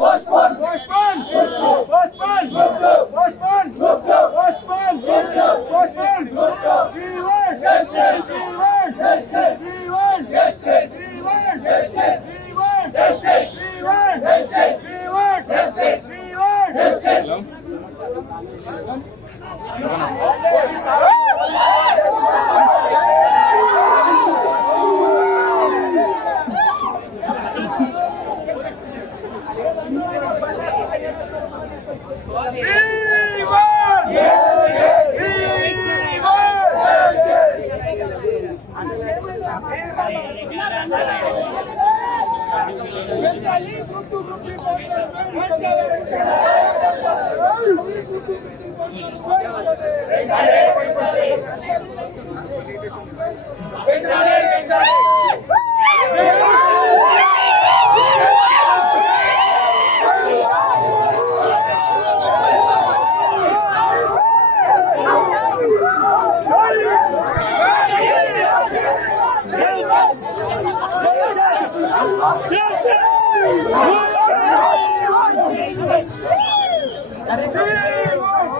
Başkan! Başkan! Başkan! Başkan! Başkan! Başkan! Divan! Divan! Divan! Divan! Yes,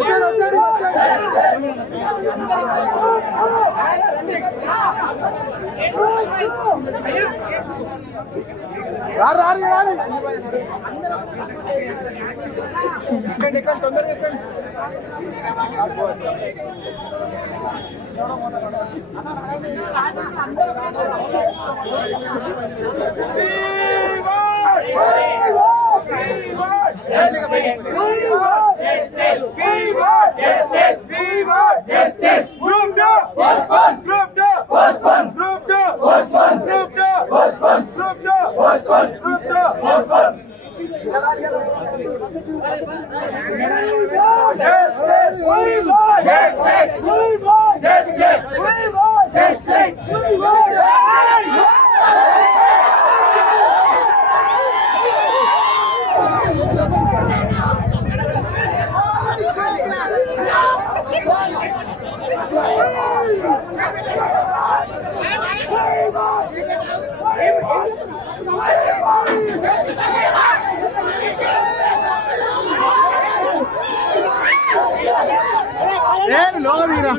తొందరగా Justice! We want justice! Group D! Postpone! Group D! Postpone! Group D! Postpone! Group D! Postpone! Group D! Postpone! Group D! Postpone! Justice! We want justice! We want justice! We want justice! We want No, mira.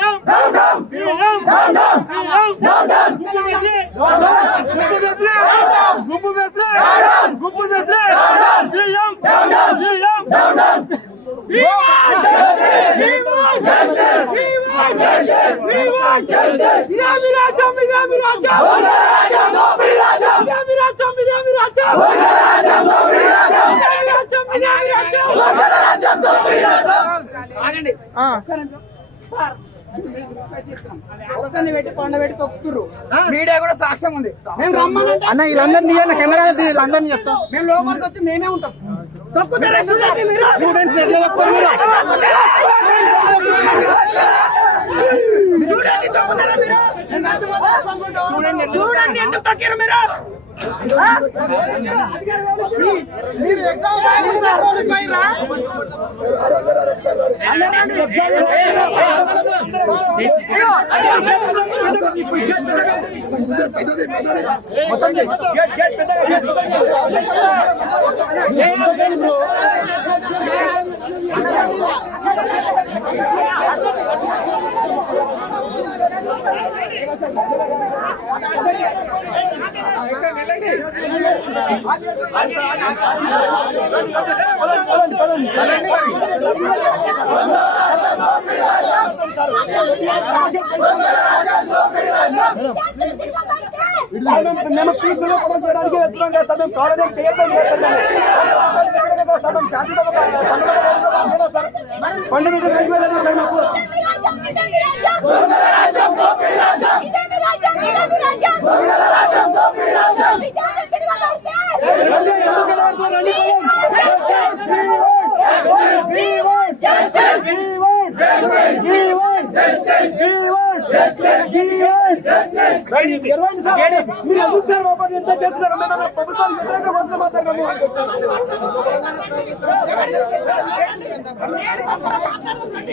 London! Gubu Mesle! London! Gubu Mesle! London! Gubu Mesle! London! Gubu Mesle! London! Ji Young! London! Ji Young! London! We want justice! We want justice! We want justice! We want justice! İnami Rajam! İnami Rajam! Bunda Rajam! Nobri Rajam! İnami Rajam! İnami Rajam! Bunda Rajam! Nobri Rajam! İnami Rajam! İnami Rajam! Bunda Rajam! Nobri Rajam! ఆగండి current sir పెట్టి కొండ పెట్టి తొక్కుతురు media కూడా సాక్ష్యం ఉంది. మేము రమ్మనంటే అన్న వీళ్ళందరినీ అన్న కెమెరా వీళ్ళందరినీ చెప్తాం. మేము లోపలికి వచ్చి మేమే ఉంటాం. తొక్కుతారు? చూడండి చూడండి ఎందుకు తొక్కారు మీరు? మీరు ఎగ్జామ్ రాయడానికి పోయిరా? గేట్ గేట్ పెద్దగా గేట్ పదండి పదండి మేము మేము తీసుకుని కూడా చేయడానికి వెళ్తున్నాం కదా సార్ మేము కాలేజీ చేయడం కదా సార్ మేము పండుగ మీరు ఎందుకు సార్ బాబా ఎంత చేస్తున్నారు మేము ప్రభుత్వాలు వ్యతిరేకంగా వస్తున్నామా సార్ మేము